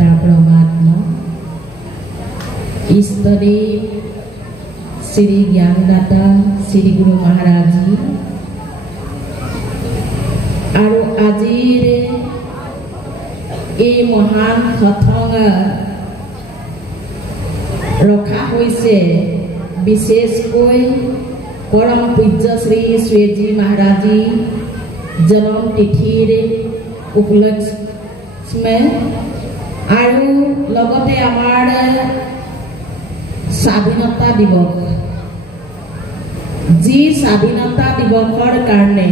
पिता परमात्मा ईष्टदेव श्री ज्ञानदाता श्री गुरु महाराज जी और आजिर এই মহান সৎসংগ रखा हुई विशेषকৈ परम पूज्य श्री श्वेजी महाराज जी जन्म तिथिर उपलक्ष्य में और लगते आमार स्वाधीनता दिवस जी स्वाधीनता दिवसर कारणे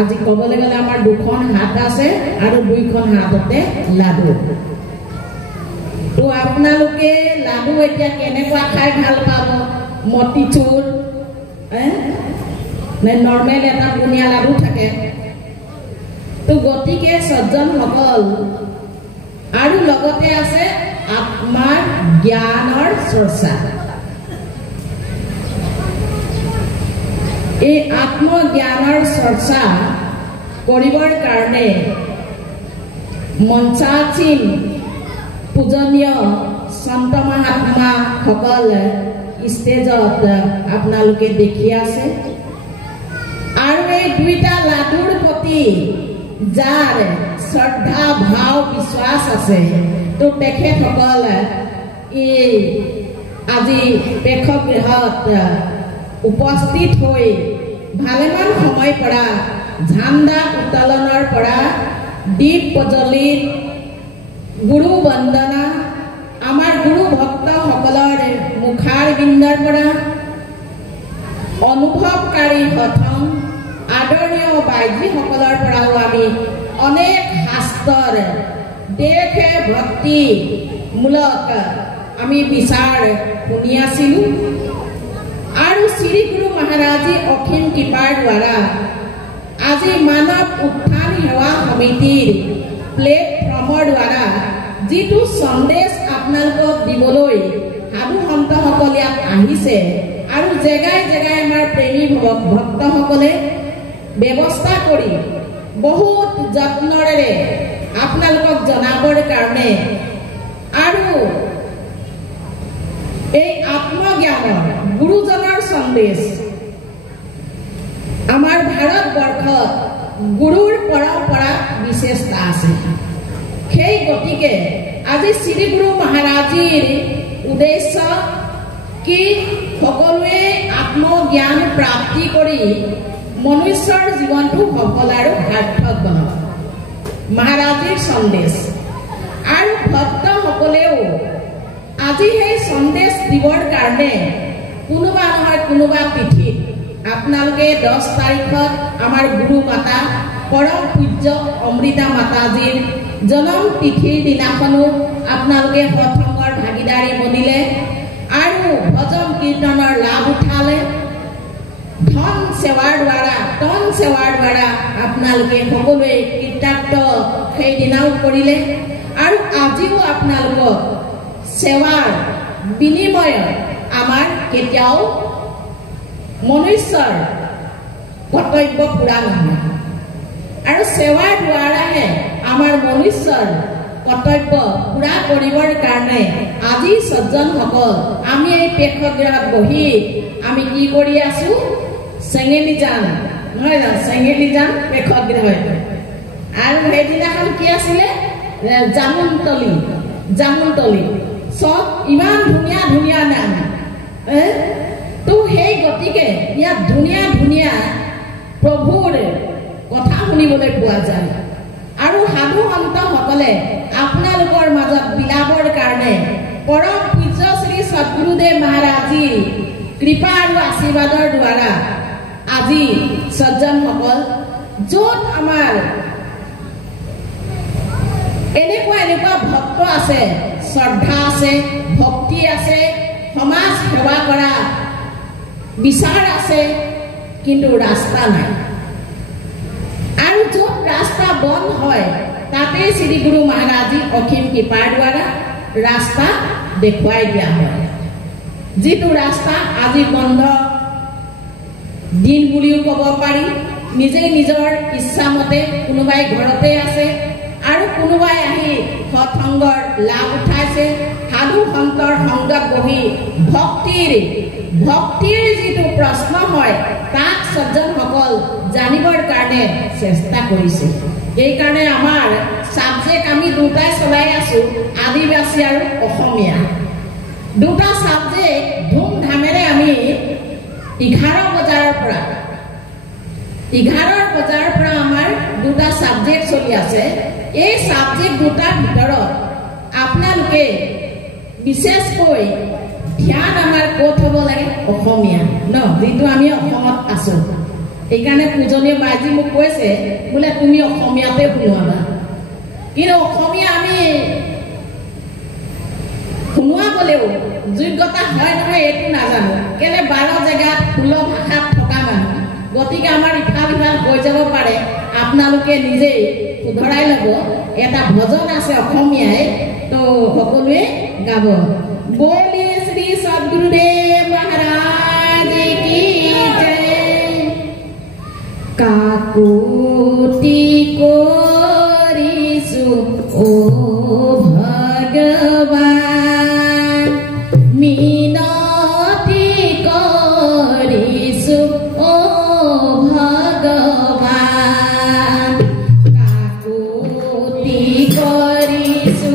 आज कबले गले आमार दुखन हाथ आछे और दुइखन हाथते लाडू तो आपनालोके लाडू एतिया केनेकुवा खाइ ভাল पाब मटिचूर ने नर्मेल एटा बुनिया लाडू थाके तो गतिके सज्जन सकल आरु लगते आछे आत्मार ज्ञानर चर्चा এই आत्मज्ञानर चर्चा करिबर कारणे मंचाचीन पूजनीय संत महात्मा सकल स्टेजत आपनालोके देखि आछे और এই দুইটা লাডুৰ प्रति जार श्रद्धा भाव विश्वास आछे तो तेखेत सकल এই আজি प्रेक्षकगृहत उपस्थित होई भालेमान समय पड़ा झंडा उत्तोलनर पड़ा दीप प्रज्वलित गुरु वंदना आमार गुरु भक्त सकलर मुखार बिंदर पड़ा अनुभवकारी प्रथम आदरणीय बाइजी सकलर पड़ाओ आमी अनेक शास्त्र देखे भक्ति मूलक आमी विचार शुनि आसिलु और श्री गुरु महाराज जी अखिल कृपार द्वारा आज मानव उत्थान सेवा समितिर प्लेटफर्मर द्वारा जी सन्देश आपनालोকক दिबलै साधु सन्त सकल यात आहिছে और जगाय जगाय आमार प्रेमी भक्त सकले व्यवस्था करी बहुत यत्नरे आपनालोকক जनाबर कारणे और आत्मज्ञान गुरुजनर सन्देश आमार भारतवर्ष गुरुर परम्परा विशेषता आछे সেই गतिके आज श्री गुरु महाराजीर उद्देश्य कि सकलोए आत्मज्ञान प्राप्ति करी मनुष्यर जीवनटो सफल और सार्थक बनाब महाराजीर सन्देश और भक्त सकलेও আজি সেই सन्देश दिबर कारणे कोनोबा নহয় कोनोबा तिथि आपनालोके 10 तारिखत आमार गुरु माता परम पूज्य अमृता माताजीर जन्म तिथिर दिनाखनो आपनालोके सत्संगर भागीदारी बनिले और भजन कीर्तनर लाभ उठाले धन सेवार द्वारा तन सेवार द्वारा आपनालोके सकलोए कृतार्थ সেই দিনাও करिले और आजिও आपनालोকক सेवार विनिमय आमार केतियाओ मनुष्यर कर्तव्य पूरा নহয় और सेवार द्वारा है आमार मनुष्यर कर्तव्य पूरा करिबर कारणे আজি सज्जन सकल आमी এই प्रेक्षकगृहत बहि आमी कि करि आछु सेंगेली जान নহয় জানো सेंगेली जान प्रेक्षकगृह और সেইদিনাখন কি আছিলে জামুনতলি सब इमान धुनिया धुनिया नाम तो हे गतिके या धुनिया धुनिया प्रभुर कथा शुनिबले पोৱা যায় और साधु सन्त सकले आपनालोকৰ মাজত বিলাবৰ कारणे परम पूज्य श्री सद्गुरुदेव महाराज जी कृपा और आशीर्वादर द्वारा আজি सज्जन सकल যত आमार এনেকুৱা भक्त আছে श्रद्धा आछे भक्ति आछे समाज सेवा करा विचार आछे किन्तु रास्ता नाई और जो रास्ता बंद है ताते श्री गुरु महाराज जी अखिल कृपार द्वारा रास्ता देखुवाई दिया है जी रास्ता आज बंद दिन बुलिও कब पारि निजे निजर इच्छा मते कोनोबाई घरते आछे আৰু কোনোবাই আহি সৎসংগৰ লাভ উঠাইছে সাধু সন্তৰ সংগত বহি ভক্তিৰ যিটো প্ৰশ্ন হয় তাক সজ্জনসকল জানিবৰ কাৰণে চেষ্টা কৰিছে। এইকাৰণে আমাৰ সাবজেক্ট আমি দুটাই চলাই আছো, আদিবাসী আৰু অসমীয়া। দুটা সাবজেক্ট ধুমধামেৰে আমি 11 বজাৰ পৰা আমাৰ দুটা সাবজেক্ট চলি আছে। এই সাবজেক্ট দুটাৰ ভিতৰত আপোনালোকে বিশেষকৈ ধ্যান আমাৰ ক'ত হ'ব লাগে? অসমীয়া ন, যিটো আমি অসমত আছো। এইকাৰণে পূজনীয় মাইজী মোক কৈছে বোলে তুমি অসমীয়াতে শুনোৱাবা, কিন্তু অসমীয়া আমি শুনোৱাবলেও যোগ্যতা হয় নহয় এইটো নাজানো। কেলে 12 জেগাত 16 ভাষাত থকা মানুহ, গতিকে আমাৰ ইফাল সিফাল হৈ যাব পাৰে। আপোনালোকে নিজেই শুধৰাই ল'ব। এটা ভজন আছে অসমীয়াই, তো সকলোৱে গাব। बोले श्री सद्गुरुदेव महाराज की जय। काकुति कोरिसु ओ भगवान, मिनति कोरिसु ओ भगवान। काकुति कोरिसु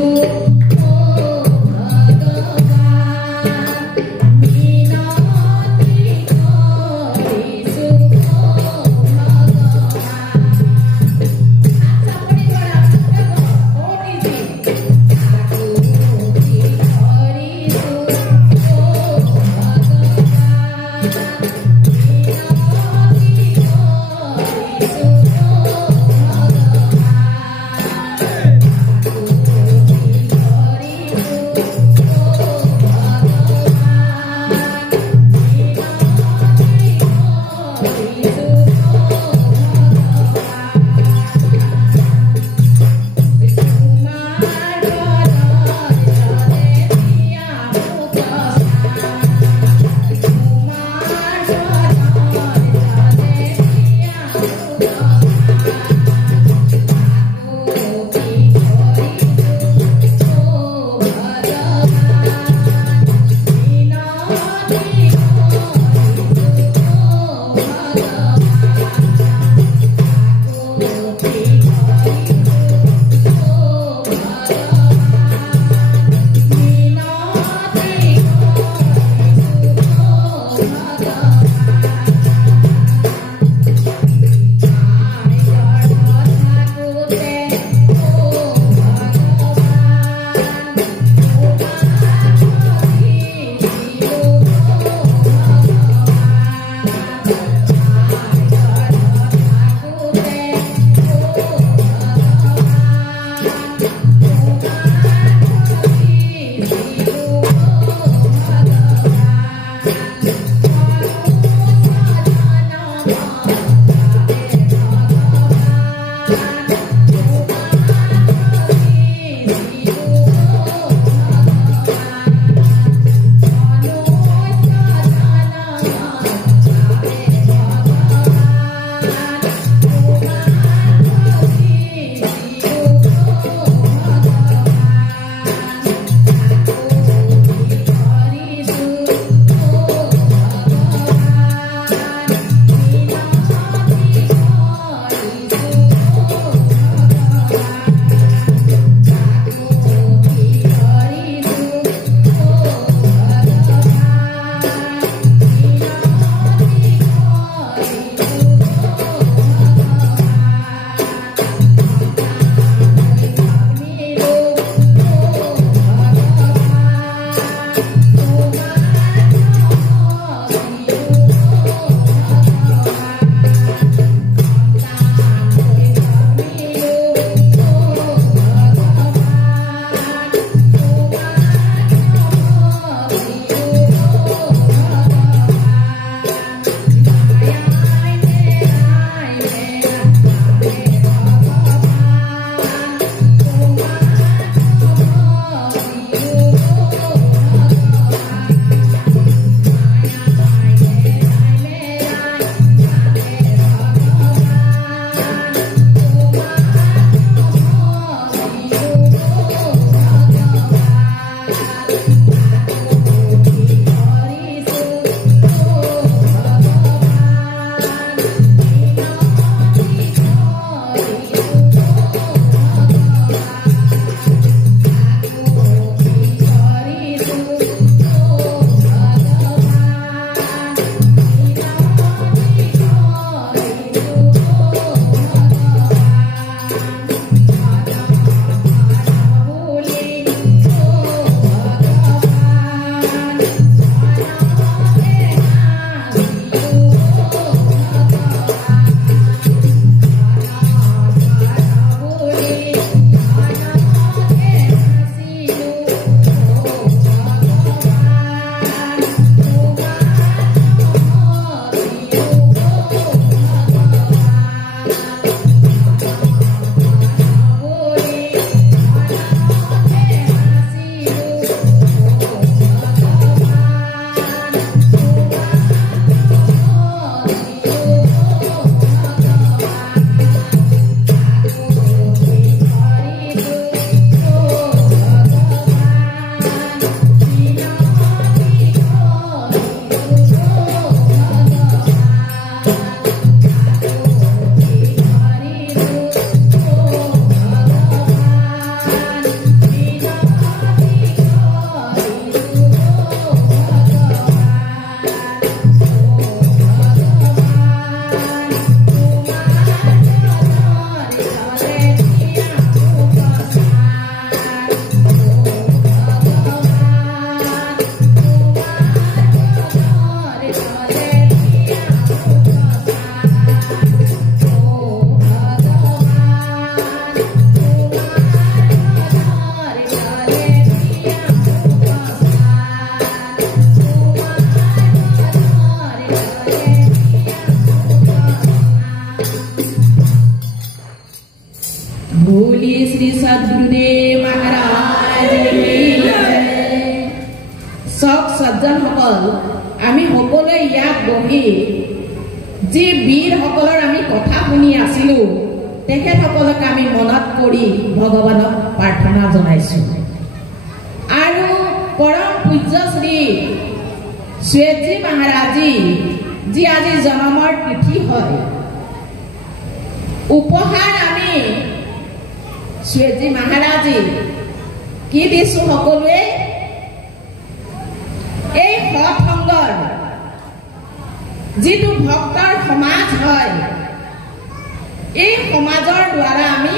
আমি সকলোৱে ইয়াত বহি যি বীৰসকলৰ আমি কথা শুনি আছিলোঁ তেখেতসকলক আমি মনত কৰি ভগৱানক প্ৰাৰ্থনা জনাইছোঁ। আৰু পৰম পূজ্য শ্ৰী শ্বেতজী মহাৰাজী যি আজি জন্মৰ তিথি হয়, উপহাৰ আমি শ্বেতজী মহাৰাজী কি দিছোঁ সকলোৱে? এই সৎসংগৰ যিটো ভক্তৰ সমাজ হয়, এই সমাজৰ দ্বাৰা আমি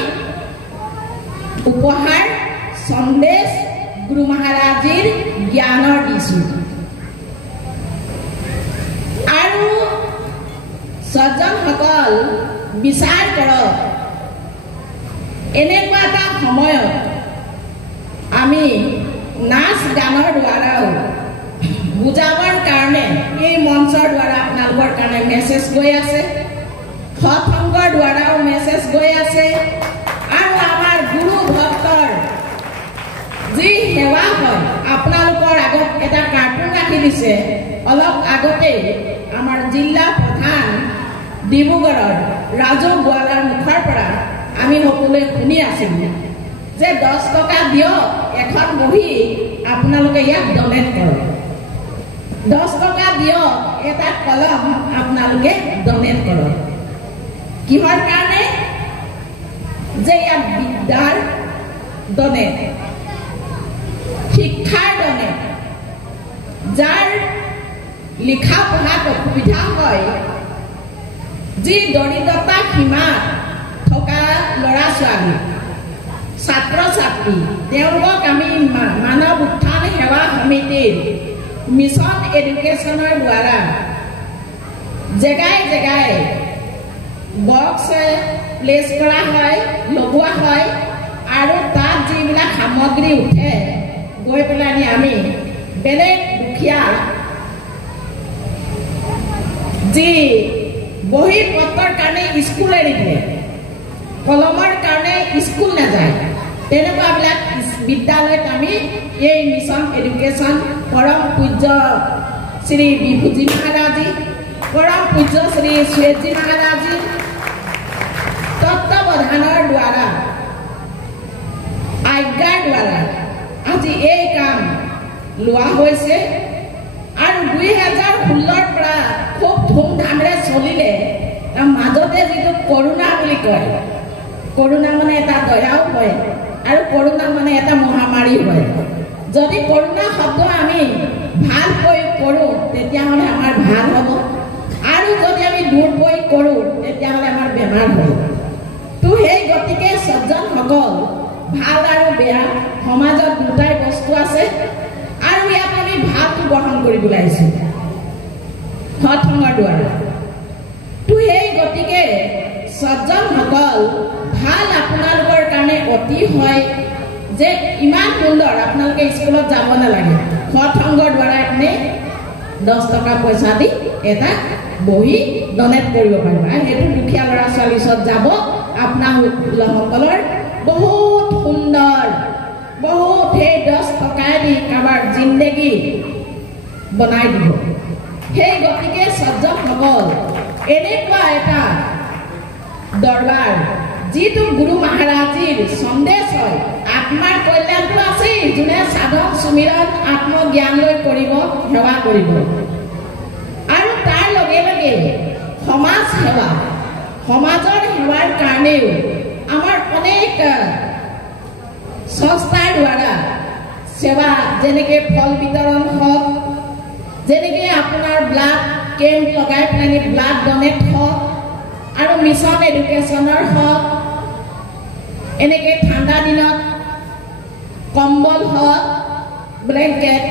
উপহাৰ সন্দেশ গুৰু মহাৰাজীৰ জ্ঞানৰ দিছোঁ। আৰু সজ্জনসকল বিচাৰ কৰক, এনেকুৱা এটা সময়ত আমি নাচ গানৰ দ্বাৰাও বুজাবৰ কাৰণে এই মঞ্চৰ দ্বাৰা আপোনালোকৰ কাৰণে মেছেজ গৈ আছে, সৎসংগৰ দ্বাৰাও মেছেজ গৈ আছে, আৰু আমাৰ গুৰু ভক্তৰ যি সেৱা হয় আপোনালোকৰ আগত এটা কাৰ্টুন ৰাখি দিছে। অলপ আগতে আমাৰ জিলা প্ৰধান ডিব্ৰুগড়ৰ ৰাজু গোৱালাৰ মুখৰ পৰা আমি সকলোৱে শুনি আছিলোঁ যে 10 টকা দিয়ক, এখন বহি আপোনালোকে ইয়াত ডনেট কৰক, 10 টকা দিয়ক, এটা কলম আপোনালোকে ডনেট কৰক। কিহৰ কাৰণে? যে ইয়াত বিদ্যাৰ ডনেট, শিক্ষাৰ ডনেট, যাৰ লিখা পঢ়াত অসুবিধা হয়, যি দৰিদ্ৰতা সীমাত থকা ল'ৰা ছোৱালী ছাত্ৰ ছাত্ৰী, তেওঁলোকক আমি মানৱ উত্থান সেৱা সমিতিৰ মিছন এডুকেশ্যনৰ দ্বাৰা জেগাই জেগাই বক্স প্লেচ কৰা হয়, লগোৱা হয়, আৰু তাত যিবিলাক সামগ্ৰী উঠে গৈ পেলাই আমি বেলেগ দুখীয়া যি বহী পত্ৰৰ কাৰণে স্কুল এৰি দিয়ে, কলমৰ কাৰণে স্কুল নাযায়, তেনেকুৱাবিলাক বিদ্যালয়ত আমি এই মিছন এডুকেশ্যন পৰম পূজ্য শ্ৰী বিভূজী মহাৰাজী, পৰম পূজ্য শ্ৰী শ্বেতজী মহাৰাজী তত্ত্বাৱধানৰ দ্বাৰা, আজ্ঞাৰ দ্বাৰা আজি এই কাম লোৱা হৈছে। আৰু 2016ৰ পৰা খুব ধুমধামেৰে চলিলে। মাজতে যিটো কৰোণা বুলি কয়, কৰোণা মানে এটা দয়াও হয়, আৰু কৰোণা মানে এটা মহামাৰী হয়। যদি কৰোণা শব্দ আমি ভালকৈ কৰোঁ তেতিয়াহ'লে আমাৰ ভাল হ'ব, আৰু যদি আমি দুৰ্প্ৰয়োগ কৰোঁ তেতিয়াহ'লে আমাৰ বেমাৰ হ'ব। তো সেই গতিকে সজ্জনসকল, ভাল আৰু বেয়া সমাজত দুটাই বস্তু আছে, আৰু ইয়াত আমি ভালটো গ্ৰহণ কৰিবলৈ আহিছোঁ সৎসংগৰ দ্বাৰা। তো সেই গতিকে সজ্জনসকল, ভাল আপোনালোকৰ কাৰণে অতি হয় যে ইমান সুন্দৰ আপোনালোকে স্কুলত যাব নালাগে, সৎসংগৰ দ্বাৰা আপুনি 10 টকা পইচা দি এটা বহি ডনেট কৰিব পাৰিব, আৰু সেইটো দুখীয়া ল'ৰা ছোৱালীৰ ওচৰত যাব। আপোনালোকসকলৰ বহুত সুন্দৰ, বহুত সেই 10 টকাই দি কাৰোবাৰ জিন্দগী বনাই দিব। সেই গতিকে সজ্জনসকল, এনেকুৱা এটা দৰবাৰ যিটো গুৰু মহাৰাজীৰ সন্দেশ হয়, আত্মাৰ কল্যাণটো আছেই, যোনে সাধন সুমিৰণ আত্মজ্ঞান লৈ কৰিব, সেৱা কৰিব, আৰু তাৰ লগে লগে সমাজ সেৱা, সমাজৰ সেৱাৰ কাৰণেও আমাৰ অনেক সংস্থাৰ দ্বাৰা সেৱা, যেনেকৈ ফল বিতৰণ হওক, যেনেকৈ আপোনাৰ ব্লাড কেম্প লগাই পেলাই ব্লাড ডনেট হওক, আৰু মিছন এডুকেশ্যনৰ হওক, এনেকৈ ঠাণ্ডা দিনত কম্বল হওক, ব্লেংকেট,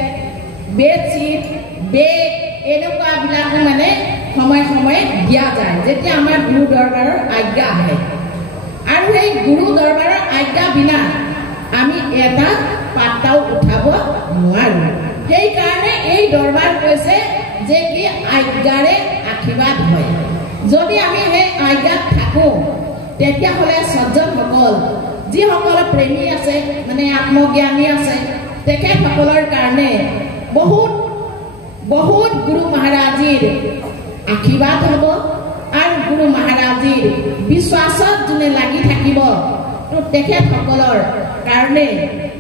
বেডশ্বীট, বেগ, এনেকুৱাবিলাক মানে সময়ে সময়ে দিয়া যায় যেতিয়া আমাৰ গুৰু দৰবাৰৰ আজ্ঞা আহে। আৰু সেই গুৰু দৰবাৰৰ আজ্ঞা বিনা আমি এটা পাত্তাও উঠাব নোৱাৰোঁ। সেইকাৰণে এই দৰবাৰ কৈছে যে কি আজ্ঞাৰে আশীৰ্বাদ হয়। যদি আমি সেই আজ্ঞাত থাকোঁ তেতিয়াহ'লে সজ্জনসকল, যিসকল প্ৰেমী আছে, মানে আত্মজ্ঞানী আছে, তেখেতসকলৰ কাৰণে বহুত বহুত গুৰু মহাৰাজীৰ আশীৰ্বাদ হ'ব আৰু গুৰু মহাৰাজীৰ বিশ্বাসত যোনে লাগি থাকিব তো তেখেতসকলৰ কাৰণে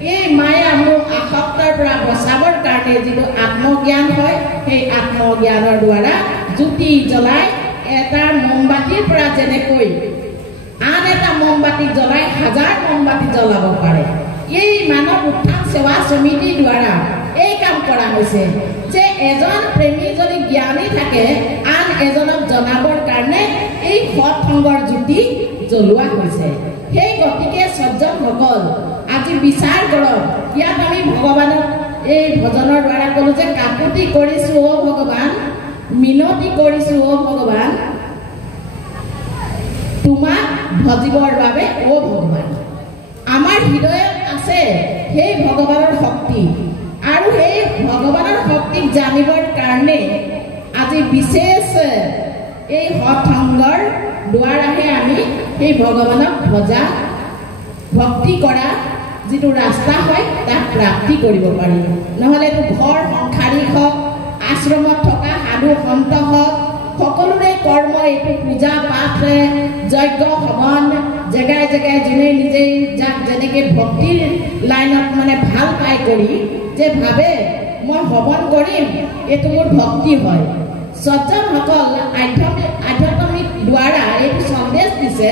এই মায়া মোহ আসক্তৰ পৰা বচাবৰ কাৰণে যিটো আত্মজ্ঞান হয় সেই আত্মজ্ঞানৰ দ্বাৰা জ্যোতি জ্বলাই এটা মমবাতিৰ পৰা যেনেকৈ আন এটা মমবাতি জ্বলাই হাজাৰ মমবাতি জ্বলাব পাৰে এই মানৱ উত্থান সেৱা সমিতিৰ দ্বাৰা এই কাম কৰা হৈছে যে এজন প্ৰেমী যদি জ্ঞানী থাকে আন এজনক জনাবৰ কাৰণে এই সৎসংগৰ জ্যোতি জ্বলোৱা হৈছে সেই গতিকে সজ্জনসকল আজি বিচাৰ কৰক ইয়াত আমি ভগৱানক এই ভজনৰ দ্বাৰা ক'লো যে কাকুতি কৰিছো অ ভগৱান মিনতি কৰিছো অ ভগৱান তোমাক ভজিবৰ বাবে অ ভগৱান আমাৰ হৃদয়ত আছে সেই ভগৱানৰ শক্তি আৰু সেই ভগৱানৰ শক্তিক জানিবৰ কাৰণে আজি বিশেষ এই সৎসংগৰ দ্বাৰাহে আমি সেই ভগৱানক ভজা ভক্তি কৰা যিটো ৰাস্তা হয় তাক প্ৰাপ্তি কৰিব পাৰিম নহ'লেতো ঘৰ সংসাৰিক হওক আশ্ৰমত থকা সাধু সন্ত হওক সকলোৰে কৰ্ম এইটো পূজা পাঠ যজ্ঞ হৱন জেগাই জেগাই যোনে নিজেই যাক যেনেকৈ ভক্তিৰ লাইনত মানে ভাল পাই কৰি যে ভাবে মই হৱন কৰিম এইটো মোৰ ভক্তি হয় সজ্জনসকল আধ্যাত্মিক দ্বাৰা এইটো সন্দেশ দিছে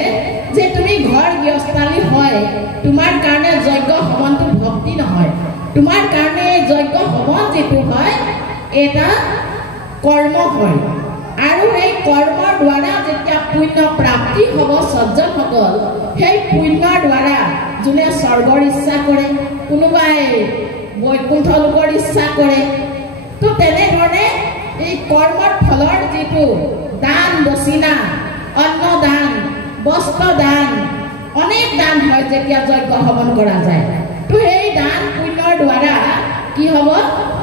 যে তুমি ঘৰ গৃহস্থালী হয় তোমাৰ কাৰণে যজ্ঞ হৱনটো ভক্তি নহয় তোমাৰ কাৰণে যজ্ঞ হৱন যিটো হয় এটা কৰ্ম হয় আৰু এই কৰ্মৰ দ্বাৰা যেতিয়া পুণ্য প্ৰাপ্তি হ'ব সজ্জনসকল সেই পুণ্যৰ দ্বাৰা যোনে স্বৰ্গৰ ইচ্ছা কৰে কোনোবাই বৈকুণ্ঠ লোকৰ ইচ্ছা কৰে তো তেনেধৰণে এই কৰ্মৰ ফলৰ যিটো দান দক্ষিণা অন্ন দান বস্ত্ৰ দান অনেক দান হয় যেতিয়া যজ্ঞ হৱন কৰা যায় তো এই দান পুণ্যৰ দ্বাৰা কি হ'ব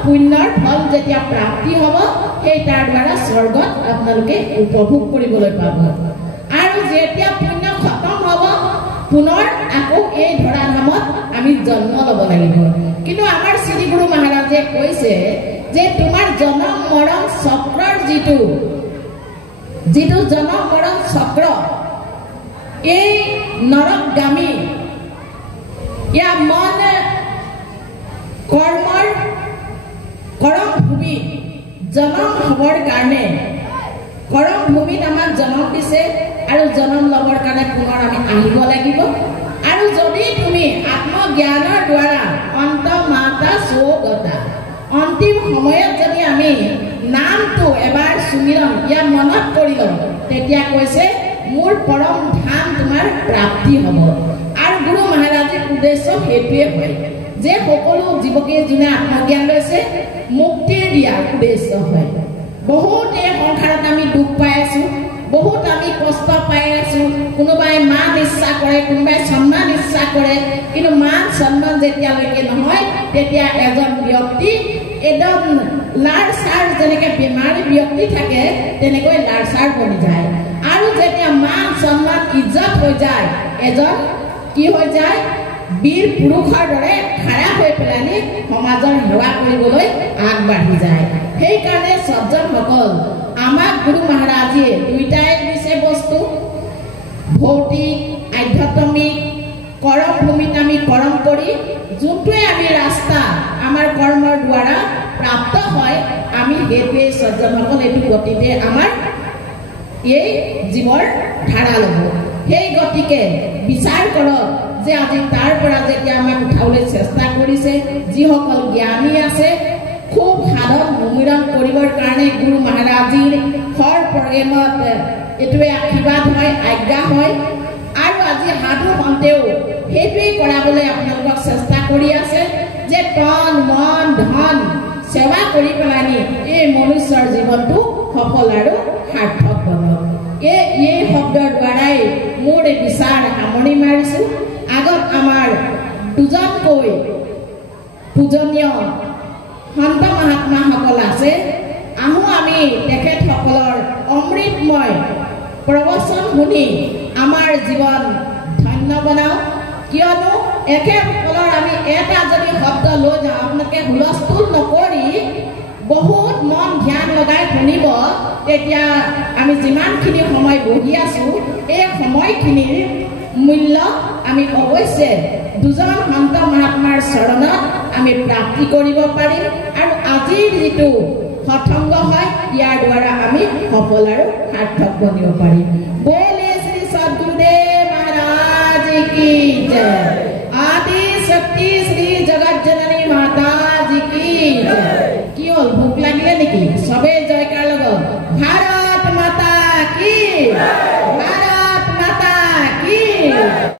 পুণ্যৰ ফল যেতিয়া প্ৰাপ্তি হ'ব সেই তাৰ দ্বাৰা স্বৰ্গত আপোনালোকে উপভোগ কৰিবলৈ পাব আৰু যেতিয়া পুণ্য খতম হ'ব পুনৰ আকৌ এই ধৰাধামত আমি জন্ম ল'ব লাগিব কিন্তু আমাৰ শ্ৰী গুৰু মহাৰাজে কৈছে যে তোমাৰ জনম মৰণ চক্ৰৰ যিটো জনম মৰণ চক্ৰ এই নৰকগামী ইয়া মন কৰ্মৰ কৰম ভূমি জনম হ'বৰ কাৰণে কৰম ভূমিত আমাক জনম দিছে আৰু জনম ল'বৰ কাৰণে পুনৰ আমি আহিব লাগিব আৰু যদি তুমি আত্মজ্ঞানৰ দ্বাৰা অন্তমাতা সৌগতা অন্তিম সময়ত যদি আমি নামটো এবাৰ সুমিৰণ ইয়া মনত কৰি লওঁ তেতিয়া কৈছে মোৰ পৰম ধাম তোমাৰ প্ৰাপ্তি হ'ব আৰু গুৰু মহাৰাজৰ উদ্দেশ্য সেইটোৱে হয় যে সকলো জীৱকে যোনে আত্মজ্ঞান লৈছে মুক্তিৰ দিয়াৰ উদ্দেশ্য হয় বহুত এই সংসাৰত আমি দুখ পাই আছো বহুত আমি কষ্ট পাই আছো কোনোবাই মান ইচ্ছা কৰে কোনোবাই সন্মান ইচ্ছা কৰে কিন্তু মান সন্মান যেতিয়ালৈকে নহয় তেতিয়া এজন ব্যক্তি একদম লাৰ সাৰ যেনেকৈ বেমাৰী ব্যক্তি থাকে তেনেকৈ লাৰ সাৰ বনি যায় আৰু যেতিয়া মান সন্মান ইজ্জত হৈ যায় এজন কি হৈ যায় বীৰ পুৰুষৰ দৰে খাৰা হৈ পেলানি সমাজৰ সেৱা কৰিবলৈ আগবাঢ়ি যায় সেইকাৰণে সজ্জনসকল আমাক গুৰু মহাৰাজে দুইটাই দিছে বস্তু ভৌতিক আধ্যাত্মিক কৰম ভূমিত আমি কৰম কৰি যোনটোৱে আমি ৰাস্তা আমাৰ কৰ্মৰ দ্বাৰা প্ৰাপ্ত হয় আমি সেইটোৱে সজ্জনসকল এইটো গতিতে আমাৰ এই জীৱৰ ধাৰা ল'ব সেই গতিকে বিচাৰ কৰক যে আজি তাৰ পৰা যেতিয়া আমাক উঠাবলৈ চেষ্টা কৰিছে যিসকল জ্ঞানী আছে খুব সাধন সুমিৰণ কৰিবৰ কাৰণে গুৰু মহাৰাজীৰ হৰ প্ৰগ্ৰেমত এইটোৱে আশীৰ্বাদ হয় আজ্ঞা হয় আৰু আজি সাধু সন্তেও সেইটোৱে কৰাবলৈ আপোনালোকক চেষ্টা কৰি আছে যে তন মন ধন সেৱা কৰি পেলানি এই মনুষ্যৰ জীৱনটো সফল আৰু সাৰ্থক বনক এই শব্দৰ দ্বাৰাই মোৰ এই বিচাৰ সামৰণি মাৰিছো আগত আমাৰ দুজনকৈ পূজনীয় সন্ত মহাত্মাসকল আছে আহো আমি তেখেতসকলৰ অমৃতময় প্ৰবচন শুনি আমাৰ জীৱন ধন্য বনাওঁ কিয়নো একেসকলৰ আমি এটা যদি শব্দ লৈ যাওঁ আপোনালোকে হুলস্থুল নকৰি बहुत मन ध्यान लगाई शुनिब তেতিয়া আমি যিমানখিনি সময় বহি আছো এই সময়খিনিৰ মূল্য আমি অৱশ্যে দুজন সন্ত মহাত্মাৰ চৰণত আমি প্ৰাপ্তি কৰিব পাৰিম আৰু আজিৰ যিটো সৎসংগ হয় ইয়াৰ দ্বাৰা আমি সফল আৰু সাৰ্থক বনিব পাৰিম। बोले श्री सद्गुरुदेव महाराज की जय।